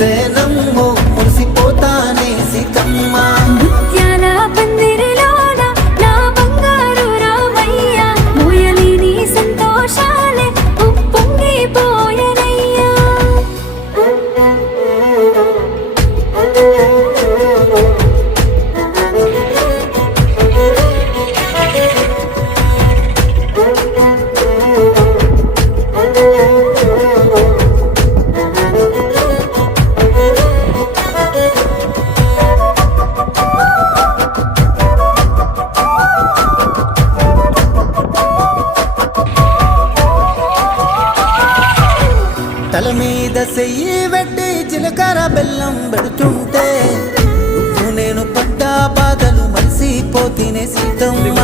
చూస్తే నమ్మో మురిసిపోతానే సీతమ్మ. ముత్యాల పందిరిలోన నా బంగారు రామయ్య మోయలేని సంతోషాలే ఉప్పొంగిపోయెనయ్యా. తల మీద సెయ్యి వెట్టి జీలకర్ర బెల్లం పెడుతుంటే నువ్వు నేను పడ్డ బాధలు మరిసిపోతేనే సీతమ్మ.